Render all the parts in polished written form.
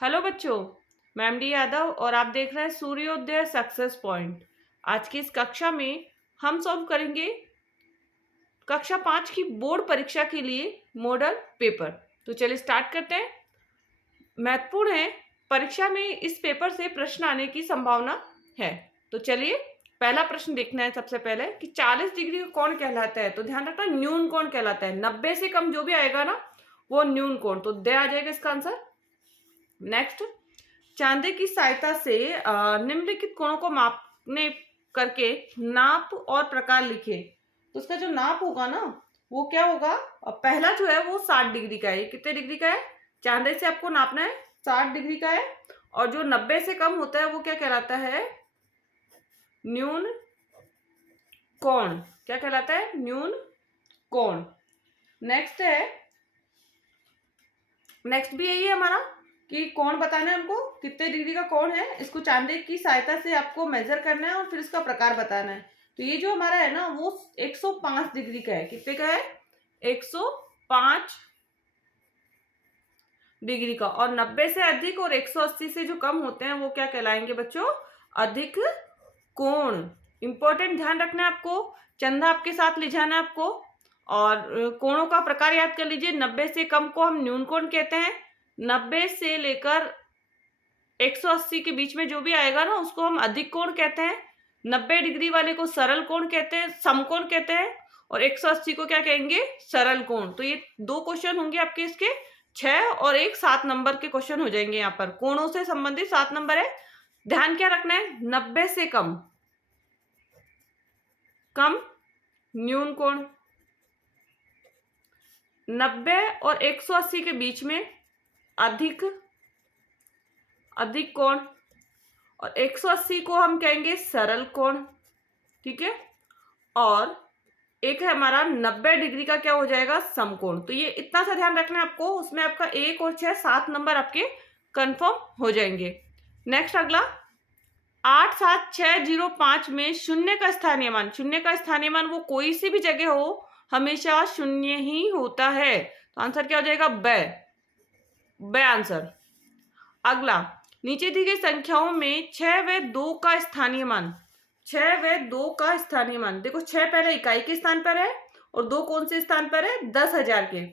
Hello बच्चों, मैं MD Yadav और आप देख रहे हैं सूर्योदय सक्सेस पॉइंट। आज की इस कक्षा में हम सॉल्व करेंगे कक्षा 5 की बोर्ड परीक्षा के लिए मॉडल पेपर। तो चलिए स्टार्ट करते हैं। महत्वपूर्ण है, परीक्षा में इस पेपर से प्रश्न आने की संभावना है। तो चलिए पहला प्रश्न देखना है। सबसे पहले कि 40 डिग्री को कौन कहलाता है। तो ध्यान रखना, न्यून कोण कहलाता है। 90 से कम जो भी आएगा ना वो न्यून कोण, तो दे आ जाएगा इसका आंसर। नेक्स्ट, चांदे की सहायता से निम्नलिखित कोणों को मापने करके नाप और प्रकार लिखे। तो उसका जो नाप होगा ना वो क्या होगा। पहला जो है वो 60 डिग्री का है। ये कितने डिग्री का है? चांदे से आपको नापना है 60 डिग्री का है। और जो 90 से कम होता है वो क्या कहलाता है? न्यून कोण। क्या कहलाता है? न्यून कोण। नेक्स्ट भी यही है हमारा कि कोण बताना है हमको, कितने डिग्री का कोण है। इसको चांदे की सहायता से आपको मेजर करना है और फिर इसका प्रकार बताना है। तो ये जो हमारा है ना वो 105 डिग्री का है। कितने का है? 105 डिग्री का। और 90 से अधिक और 180 से जो कम होते हैं वो क्या कहलाएंगे बच्चों? अधिक कोण। इंपॉर्टेंट, ध्यान रखना है आपको। चंदा आपके साथ ले जाना है आपको। और कोणों का प्रकार याद कर लीजिए। 90 से कम को हम न्यून कोण कहते हैं। 90 से लेकर 180 के बीच में जो भी आएगा ना उसको हम अधिक कोण कहते हैं। 90 डिग्री वाले को सरल कोण कहते हैं, समकोण कहते हैं। और 180 को क्या कहेंगे? सरल कोण। तो ये दो क्वेश्चन होंगे आपके इसके, 6 और एक 7 नंबर के क्वेश्चन हो जाएंगे। यहाँ पर कोणों से संबंधित 7 नंबर है। ध्यान क्या रखना है? 90 से कम न्यून कोण, 90 और 180 के बीच में अधिक कोण, और 180 को हम कहेंगे सरल कोण। ठीक है। और एक है हमारा 90 डिग्री का, क्या हो जाएगा? समकोण। तो ये इतना सा ध्यान रखना है आपको। उसमें आपका 1 और 6 7 नंबर आपके कंफर्म हो जाएंगे। नेक्स्ट अगला, 87605 में शून्य का स्थानीय मान। शून्य का स्थानीय मान वो कोई सी भी जगह हो, हमेशा शून्य ही होता है। तो आंसर क्या हो जाएगा? ब आंसर। अगला, नीचे दी गई संख्याओं में 6 व 2 का स्थानीय मान। 6 व 2 का स्थानीय मान। देखो 6 पहले इकाई के स्थान पर है और 2 कौन से स्थान पर है? 10,000 के।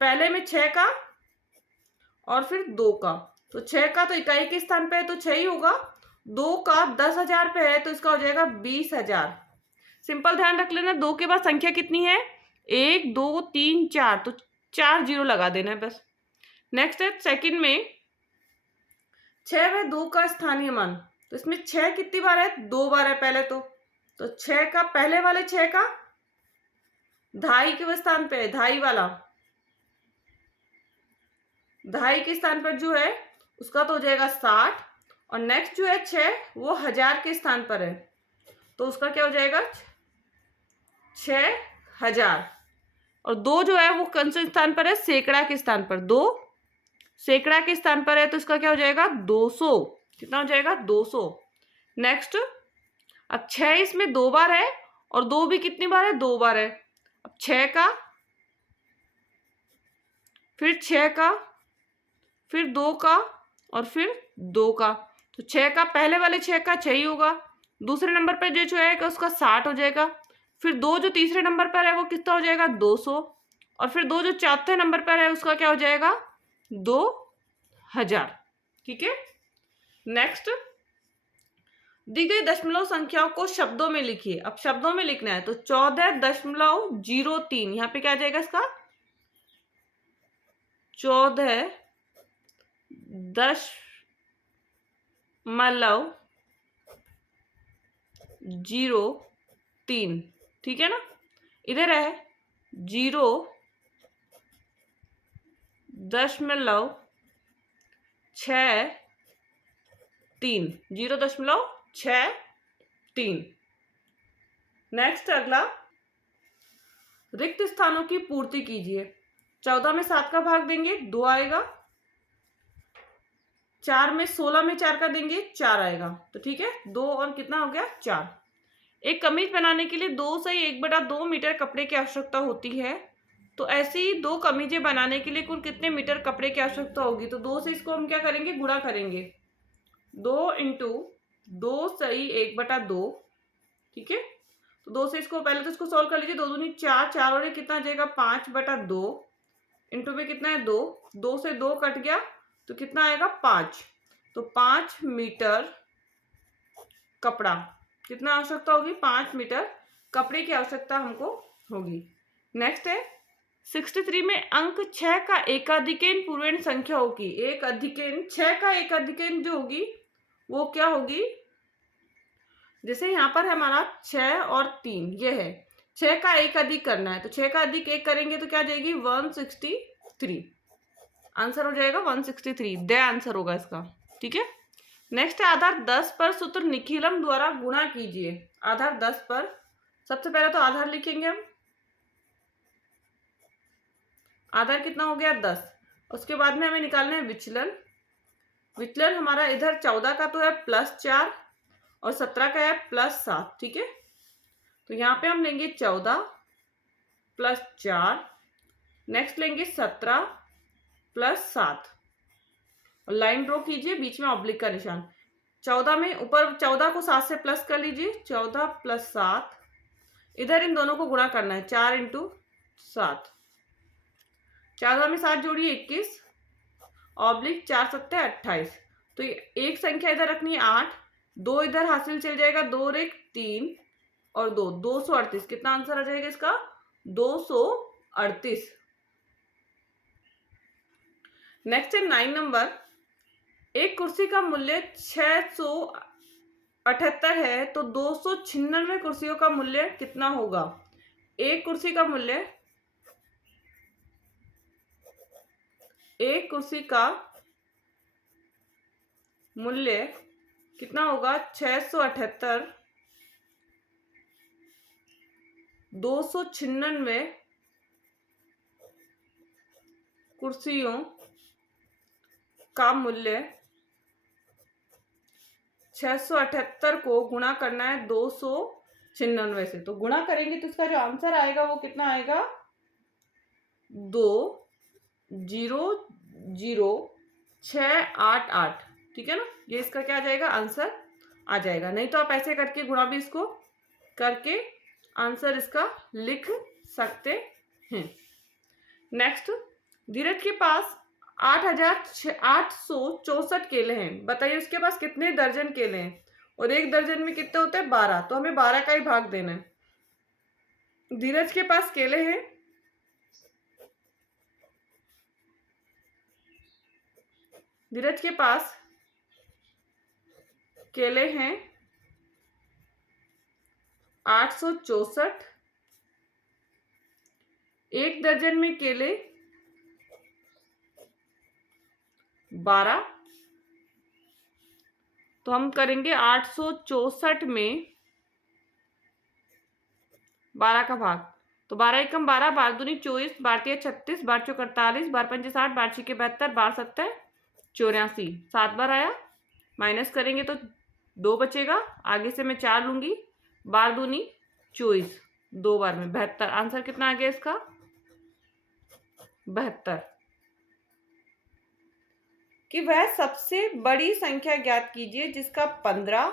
पहले में 6 का और फिर 2 का। तो 6 का तो इकाई के स्थान पे है तो 6 ही होगा। 2 का 10,000 पे है तो इसका हो जाएगा 20,000। सिंपल, ध्यान रख लेना। 2 के बाद संख्या कितनी है? 1 2 3 4, तो 4 जीरो लगा देना है बस। नेक्स्ट है सेकंड में 6 व 2 का स्थानीय मान। तो इसमें 6 कितनी बार है? 2 बार है पहले तो 6 का पहले वाले 6 का धाई के स्थान पे है, धाई वाला। धाई के स्थान पर जो है उसका तो हो जाएगा 60। और नेक्स्ट जो है 6 वो 1000 के स्थान पर है तो उसका क्या हो जाएगा? 6000। और 2 जो है वो कौन से स्थान पर है? सैकड़ा के स्थान पर। 2 सैकड़ा के स्थान पर है तो इसका क्या हो जाएगा? 200। कितना हो जाएगा? 200। नेक्स्ट, अब 6 इसमें 2 बार है और 2 भी कितनी बार है? 2 बार है। अब 6 का, फिर 6 का, फिर 2 का और फिर 2 का। तो 6 का पहले वाले 6 का 6 ही होगा। दूसरे नंबर पर जो है उसका 60 हो जाएगा। फिर 2 जो तीसरे नंबर पर है वो कितना हो जाएगा? 200। और फिर 2 जो चौथे नंबर पर है उसका क्या हो जाएगा? 2000। ठीक है। नेक्स्ट, दी गई दशमलव संख्याओं को शब्दों में लिखिए। अब शब्दों में लिखना है तो 14.03, यहाँ पे क्या आ जाएगा इसका? 14.03। ठीक है ना। इधर है 0.63, 0.63। नेक्स्ट अगला, रिक्त स्थानों की पूर्ति कीजिए। 14 में 7 का भाग देंगे 2 आएगा। 4 में 16 में 4 का देंगे 4 आएगा। तो ठीक है, 2 और कितना हो गया? 4। एक कमीज बनाने के लिए 2 से 1/2 मीटर कपड़े की आवश्यकता होती है। तो ऐसी 2 कमीजें बनाने के लिए कुल कितने मीटर कपड़े की आवश्यकता होगी? तो 2 से इसको हम क्या करेंगे, गुणा करेंगे। 2 इंटू 2 सही 1/2, ठीक है। तो 2 से इसको पहले तो इसको सॉल्व कर लीजिए। 2 दूनी 4, 4 और ये कितना आ जाएगा 5/2 इंटू में कितना है 2, 2 से 2 कट गया तो कितना आएगा 5। तो 5 मीटर कपड़ा, कितना आवश्यकता होगी, 5 मीटर कपड़े की आवश्यकता हमको होगी। नेक्स्ट है 63 में अंक 6 का एकाधिकन पूर्ण संख्या होगी। एक अधिकन 6 का एकाधिकन जो होगी वो क्या होगी, जैसे यहाँ पर हमारा 6 और 3 ये है, 6 का एक अधिक करना है तो 6 का अधिक 1 करेंगे तो क्या आ जाएगी 163। आंसर हो जाएगा 163, द आंसर होगा इसका, ठीक है। नेक्स्ट है आधार 10 पर सूत्र निखिलम द्वारा गुणा कीजिए। आधार 10 पर सबसे पहले तो आधार लिखेंगे हम। आधार कितना हो गया 10। उसके बाद में हमें निकालना है विचलन। विचलन हमारा इधर 14 का तो है +4 और 17 का है +7, ठीक है। तो यहाँ पे हम लेंगे 14 + 4, नेक्स्ट लेंगे 17 + 7 और लाइन ड्रॉ कीजिए, बीच में ऑब्लिक का निशान। 14 में ऊपर 14 को 7 से प्लस कर लीजिए, 14 + 7, इधर इन दोनों को गुणा करना है 4 × 7, 14 में 7 जोड़िए 21 ऑब्लिक 4 × 7 = 28। तो एक संख्या इधर रखनी है 8, 2 इधर हासिल चल जाएगा, 2 और 1 3 और 2 238। कितना आंसर आ जाएगा इसका 238। नेक्स्ट है 9 नंबर। एक कुर्सी का मूल्य 678 है तो 296 कुर्सियों का मूल्य कितना होगा? एक कुर्सी का मूल्य कितना होगा 678, 296 कुर्सियों का मूल्य 678 को गुणा करना है 296 से। तो गुणा करेंगे तो इसका जो आंसर आएगा वो कितना आएगा 2000688, ठीक है ना। ये इसका क्या आ जाएगा आंसर आ जाएगा। नहीं तो आप ऐसे करके गुणा भी इसको करके आंसर इसका लिख सकते हैं। नेक्स्ट, धीरज के पास 8864 केले हैं। बताइए उसके पास कितने दर्जन केले हैं? और एक दर्जन में कितने होते हैं 12, तो हमें 12 का ही भाग देना है। धीरज के पास केले हैं 864, एक दर्जन में केले 12, तो हम करेंगे 864 में 12 का भाग। तो 12 एकम 12, 12 दूनी 24, 12 तिया 36, 12 चौक 48, 12 पंचे 60, 12 छिके 72, 12 सत्ते 84। 7 बार आया, माइनस करेंगे तो 2 बचेगा, आगे से मैं 4 लूंगी, 12 दूनी 24, 2 बार में 72। आंसर कितना आ गया इसका 72। कि वह सबसे बड़ी संख्या ज्ञात कीजिए जिसका 15,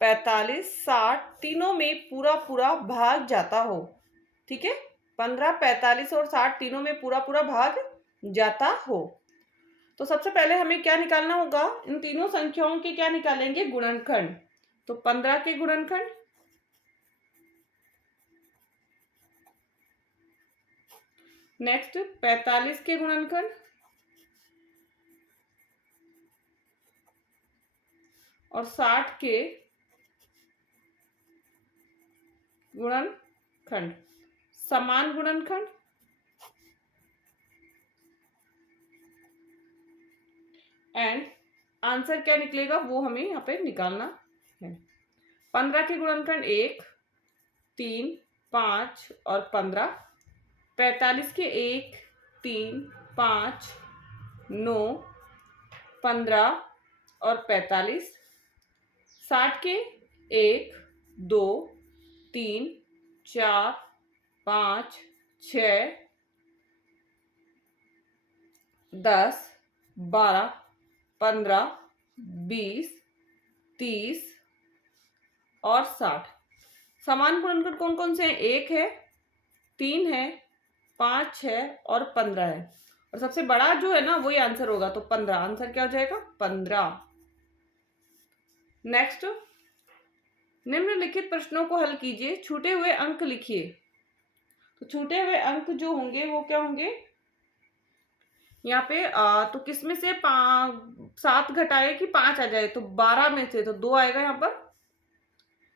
45, 60 तीनों में पूरा भाग जाता हो। ठीक है, 15, 45 और 60 तीनों में पूरा भाग जाता हो। तो सबसे पहले हमें क्या निकालना होगा, इन तीनों संख्याओं के क्या निकालेंगे गुणनखंड। तो 15 के गुणनखंड, नेक्स्ट 45 के गुणनखंड, और 60 के गुणनखंड, समान गुणनखंड। एंड आंसर क्या निकलेगा वो हमें यहाँ पे निकालना है। 15 के गुणनखंड 1, 3, 5 और 15। 45 के 1, 3, 5, 9, 15 और 45। 60 के 1, 2, 3, 4, 5, 6, 10, 12, 15, 20, 30 और 60। समान पूर्णांक कौन कौन से हैं? 1 है, 3 है, 5 है और 15 है। और सबसे बड़ा जो है ना वही आंसर होगा, तो 15। आंसर क्या हो जाएगा? 15। नेक्स्ट, निम्नलिखित प्रश्नों को हल कीजिए, छूटे हुए अंक लिखिए। तो छूटे हुए अंक जो होंगे वो क्या होंगे? यहाँ पे तो किस में से 7 घटाए कि 5 आ जाए? तो 12 में से तो 2 आएगा यहाँ पर।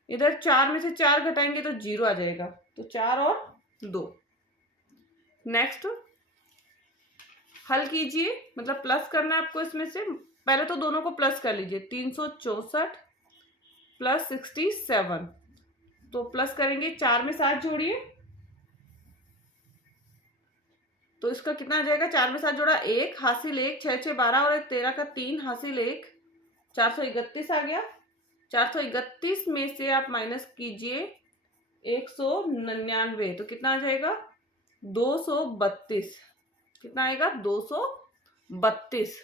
इधर 4 में से 4 घटाएंगे तो 0 आ जाएगा, तो 4 और 2। नेक्स्ट, हल कीजिए, मतलब प्लस करना है आपको इसमें से। पहले तो दोनों को प्लस कर लीजिए, 364 प्लस 67। तो प्लस करेंगे, 4 में 7 जोड़िए तो इसका कितना आ जाएगा? 4 में 7 जोड़ा 1, हासिल 1, 6 6 12 और 1 13 का 3, हासिल 1, 431 आ गया। 431 में से आप माइनस कीजिए 199, तो कितना आ जाएगा? 232। कितना आएगा? 232।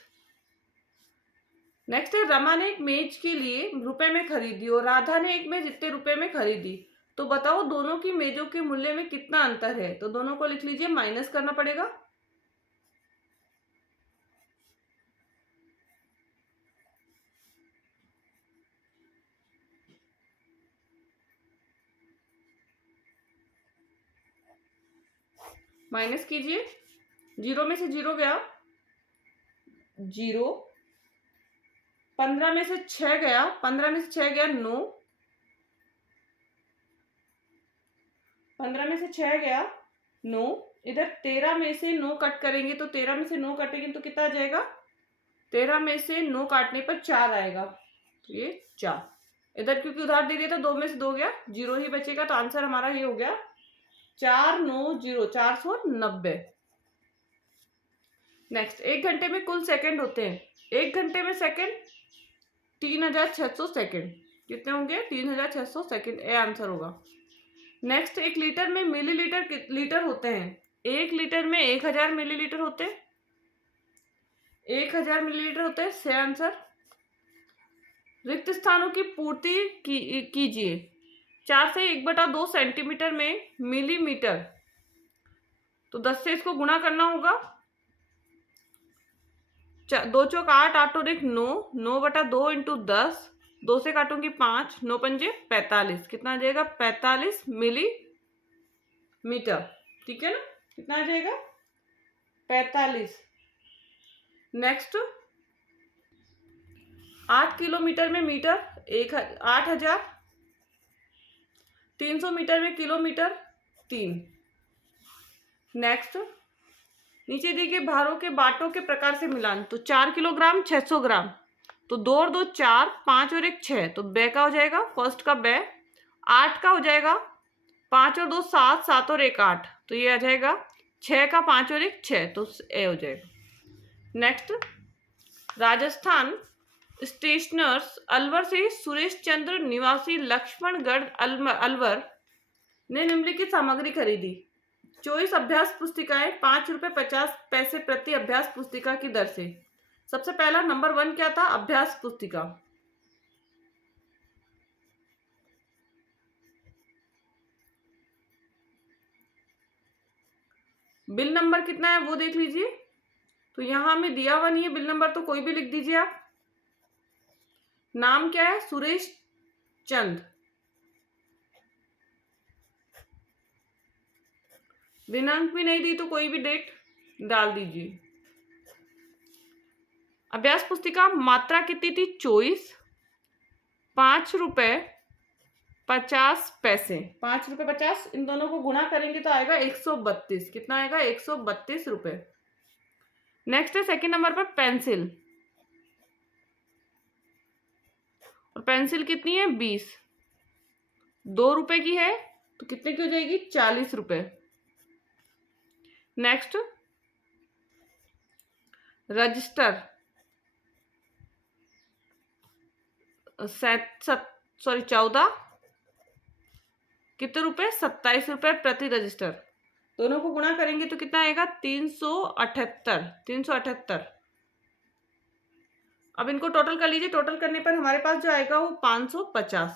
नेक्स्ट है, रमा ने एक मेज के लिए रुपए में खरीदी और राधा ने एक मेज इतने रुपए में खरीदी। तो बताओ दोनों की मेजों के मूल्य में कितना अंतर है? तो दोनों को लिख लीजिए, माइनस करना पड़ेगा। माइनस कीजिए, 0 में से 0 गया 0, 15 में से 6 गया, 15 में से 6 गया 9, 15 में से 6 गया 9। इधर 13 में से 9 कट करेंगे, तो 13 में से 9 कटेंगे तो कितना आ जाएगा? 13 में से 9 काटने पर 4 आएगा, तो ये 4। इधर क्योंकि उधार दे दिया था, 2 में से 2 गया, 0 ही बचेगा, तो आंसर हमारा ये हो गया 490, 490। नेक्स्ट, 1 घंटे में कुल सेकंड होते हैं। 1 घंटे में सेकंड 3600 सेकंड। कितने होंगे? 3600 सेकंड, ए आंसर होगा। नेक्स्ट, 1 लीटर में मिलीलीटर लीटर होते हैं। 1 लीटर में 1000 मिलीलीटर होते हैं। 1000 मिलीलीटर होते हैं, से आंसर। रिक्त स्थानों की पूर्ति कीजिए। 4 से 1/2 सेंटीमीटर में मिलीमीटर, तो 10 से इसको गुणा करना होगा। 2 चौक 8, 8 और 1 9, 9/2 इंटू 10, 2 से काटूंगी 5, 9 पंजे 45। कितना आ जाएगा? 45 मिलीमीटर। ठीक है ना? कितना आ जाएगा? 45। नेक्स्ट, 8 किलोमीटर में मीटर 8000, 300 मीटर में किलोमीटर 3। नेक्स्ट, नीचे दिए गए भारों के बाटों के प्रकार से मिलान। तो 4 किलोग्राम 600 ग्राम, तो 2 और 2 4, 5 और 1 6, तो बै का हो जाएगा, फर्स्ट का बै। 8 का हो जाएगा, 5 और 2 7, 7 और 1 8, तो ये आ जाएगा 6 का, 5 और 1 6, तो ए हो जाएगा। नेक्स्ट, राजस्थान स्टेशनर्स अलवर से सुरेश चंद्र निवासी लक्ष्मणगढ़ अलवर ने निम्नलिखित सामग्री खरीदी। चॉइस अभ्यास पुस्तिकाएं 5 रुपए 50 पैसे प्रति अभ्यास पुस्तिका की दर से। सबसे पहला नंबर 1 क्या था? अभ्यास पुस्तिका। बिल नंबर कितना है वो देख लीजिए। तो यहां हमें दिया हुआ नहीं है बिल नंबर, तो कोई भी लिख दीजिए आप। नाम क्या है? सुरेश चंद। दिनांक भी नहीं दी, तो कोई भी डेट डाल दीजिए। अभ्यास पुस्तिका मात्रा कितनी थी? 24, 5 रुपए 50 पैसे, 5 रुपए 50, इन दोनों को गुणा करेंगे तो आएगा 132। कितना आएगा? 132 रुपए। नेक्स्ट है सेकंड नंबर पर पेंसिल, और पेंसिल कितनी है? 20, 2 रुपए की है, तो कितने की हो जाएगी? 40 रुपए। नेक्स्ट, रजिस्टर 14, कितने रुपए? 27 रुपए प्रति रजिस्टर। दोनों को गुणा करेंगे तो कितना आएगा 378। अब इनको टोटल कर लीजिए। टोटल करने पर हमारे पास जो आएगा वो 550।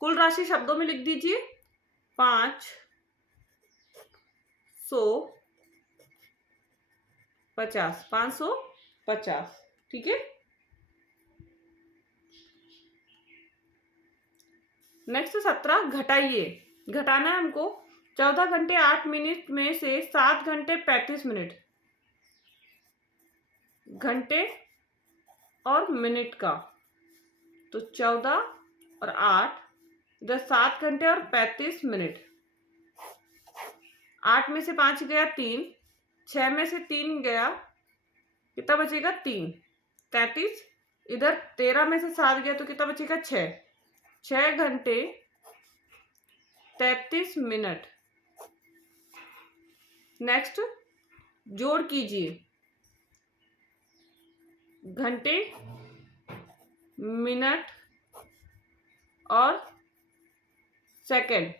कुल राशि शब्दों में लिख दीजिए 550। ठीक है। नेक्स्ट 17 घटाइए। घटाना है हमको 14 घंटे 8 मिनट में से 7 घंटे 35 मिनट, घंटे और मिनट का, तो 14 और 8 इधर 7 घंटे और 35 मिनट। 8 में से 5 गया 3, 6 में से 3 गया, कितना बचेगा 3, 33। इधर 13 में से 7 गया तो कितना बचेगा 6 घंटे 33 मिनट। नेक्स्ट जोड़ कीजिए घंटे, मिनट और सेकंड।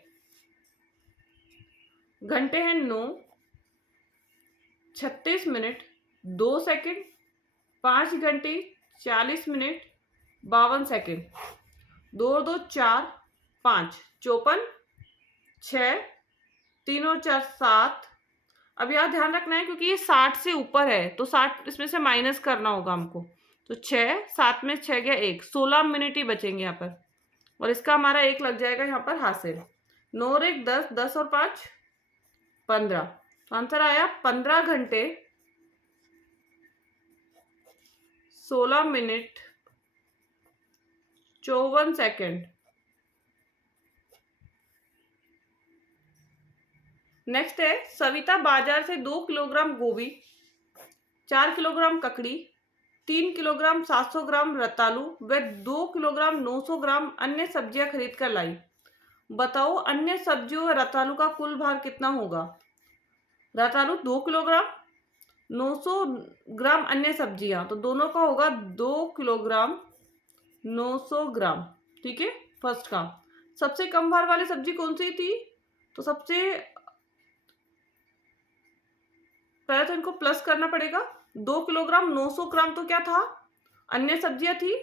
घंटे हैं 9, 36 मिनट 2 सेकंड, 5 घंटे 40 मिनट 52 सेकंड, 2 और 2 4, 5 54, 6 3 और 4 7। अब यहाँ ध्यान रखना है क्योंकि ये 60 से ऊपर है तो 60 इसमें से माइनस करना होगा हमको। तो 6, 7 में 6 गया 1, 16 मिनट ही बचेंगे यहाँ पर, और इसका हमारा 1 लग जाएगा यहाँ पर हासिल। 9 और 1 10, 10 और 5 15। तो आंसर आया 15 घंटे 16 मिनट 54 सेकंड। नेक्स्ट है सविता बाजार से 2 किलोग्राम गोभी, 4 किलोग्राम ककड़ी, 3 किलोग्राम 700 ग्राम रतालू व 2 किलोग्राम 900 ग्राम अन्य सब्जियां खरीद कर लाई। बताओ अन्य सब्जियों व रतालू का कुल भार कितना होगा। रतालू 2 किलोग्राम, 900 ग्राम अन्य सब्जियां, तो दोनों का होगा 2 किलोग्राम 900 ग्राम। ठीक है। फर्स्ट का सबसे कम भार वाली सब्जी कौन सी थी, तो सबसे पहले तो इनको प्लस करना पड़ेगा। 2 किलोग्राम 900 ग्राम तो क्या था, अन्य सब्जियां थी,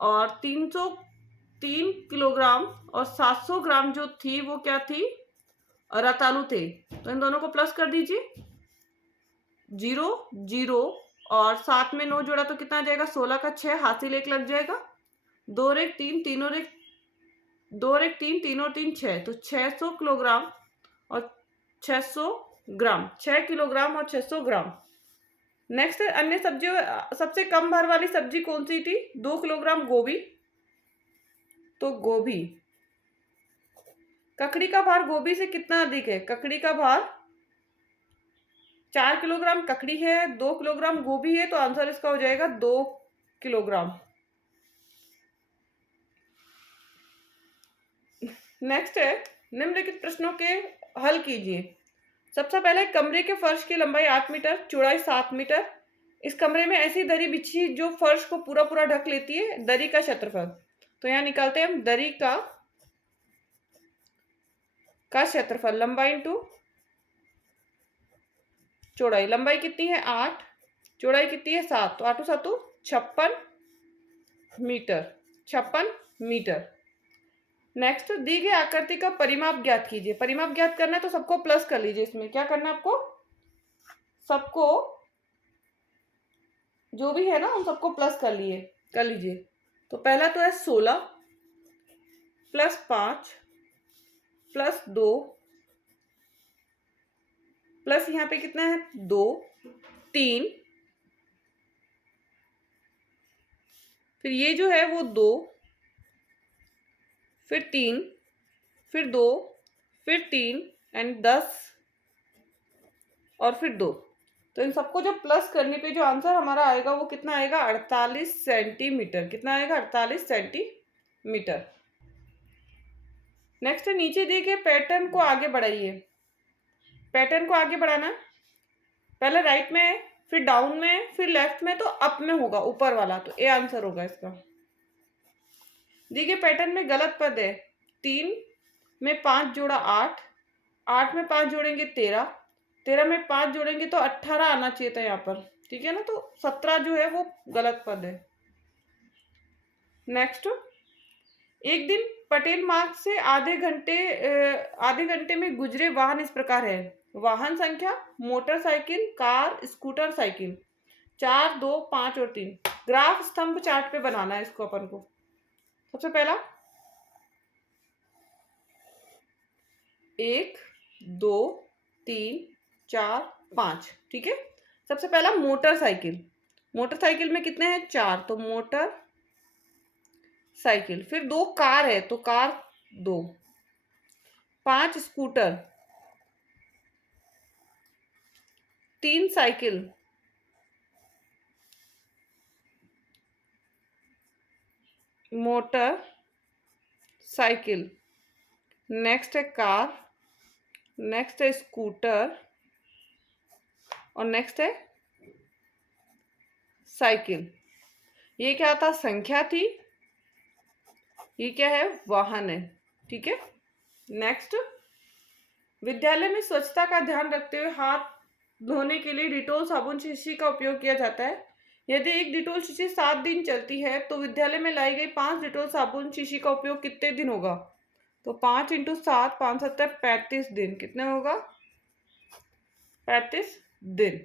और 303 किलोग्राम और 700 ग्राम जो थी वो क्या थी, रतालू थे। तो इन दोनों को प्लस कर दीजिए, 0 0 और 7 में 9 जोड़ा तो कितना आ जाएगा, 16 का 6 हासिल 1 लग जाएगा। 2 और 1 3, 3 और 1 2 और 1 3, 3 और 3 6, तो 600 किलोग्राम और 600 ग्राम, 6 किलोग्राम और 600 ग्राम। नेक्स्ट अन्य सब्जियों सबसे कम भार वाली सब्जी कौन सी थी, 2 किलोग्राम गोभी, तो गोभी। ककड़ी का भार गोभी से कितना अधिक है, ककड़ी का भार 4 किलोग्राम ककड़ी है, 2 किलोग्राम गोभी है, तो आंसर इसका हो जाएगा 2 किलोग्राम। नेक्स्ट है निम्नलिखित प्रश्नों के हल कीजिए। सबसे पहले कमरे के फर्श की लंबाई 8 मीटर, चौड़ाई 7 मीटर। इस कमरे में ऐसी दरी बिछी जो फर्श को पूरा पूरा ढक लेती है। दरी का क्षेत्रफल, तो यहाँ निकालते हैं हम दरी का क्षेत्रफल, लंबाई इंटू चौड़ाई। लंबाई कितनी है 8, चौड़ाई कितनी है 7, तो 8 7 56 मीटर, 56 मीटर। नेक्स्ट दी गई आकृति का परिमाप ज्ञात कीजिए। परिमाप ज्ञात करना है तो सबको प्लस कर लीजिए। इसमें क्या करना है आपको, सबको जो भी है ना उन सबको प्लस कर लीजिए। तो पहला तो है 16 प्लस 5 प्लस 2 प्लस यहाँ पे कितना है 2 3, फिर ये जो है वो 2, फिर 3, फिर 2, फिर 3 एंड 10 और फिर 2। तो इन सबको जो प्लस करने पे जो आंसर हमारा आएगा वो कितना आएगा 48 सेंटीमीटर। कितना आएगा 48 सेंटीमीटर। नेक्स्ट नीचे दिए गए पैटर्न को आगे बढ़ाइए। पैटर्न को आगे बढ़ाना, पहले राइट में, फिर डाउन में, फिर लेफ्ट में, तो अप में होगा ऊपर वाला, तो ए आंसर होगा इसका। देखिए पैटर्न में गलत पद है। 3 में 5 जोड़ा 8, 8 में 5 जोड़ेंगे 13, 13 में 5 जोड़ेंगे तो 18 आना चाहिए था यहाँ पर, ठीक है ना। तो 17 जो है वो गलत पद है। नेक्स्ट, एक दिन पटेल मार्ग से आधे घंटे में गुजरे वाहन इस प्रकार है। वाहन संख्या मोटरसाइकिल, कार, स्कूटर, साइकिल। 4, 2, 5 और 3। ग्राफ स्तंभ चार्ट पे बनाना है इसको अपन को। सबसे पहला 1, 2, 3, 4, 5, ठीक है। सबसे पहला मोटरसाइकिल। मोटरसाइकिल में कितने हैं? 4, तो मोटर साइकिल। फिर 2 कार है तो car 2। 5 scooter, 3 cycle, motor cycle. Next है कार, नेक्स्ट है स्कूटर और नेक्स्ट है साइकिल। ये क्या था? संख्या थी। ये क्या है? वाहन है, ठीक है। नेक्स्ट, विद्यालय में स्वच्छता का ध्यान रखते हुए हाथ धोने के लिए डिटोल साबुन शीशी का उपयोग किया जाता है। यदि एक डिटोल शीशी 7 दिन चलती है तो विद्यालय में लाई गई 5 डिटोल साबुन शीशी का उपयोग कितने दिन होगा? तो 5 × 7, 5 × 7 35 दिन। कितने होगा? 35 दिन।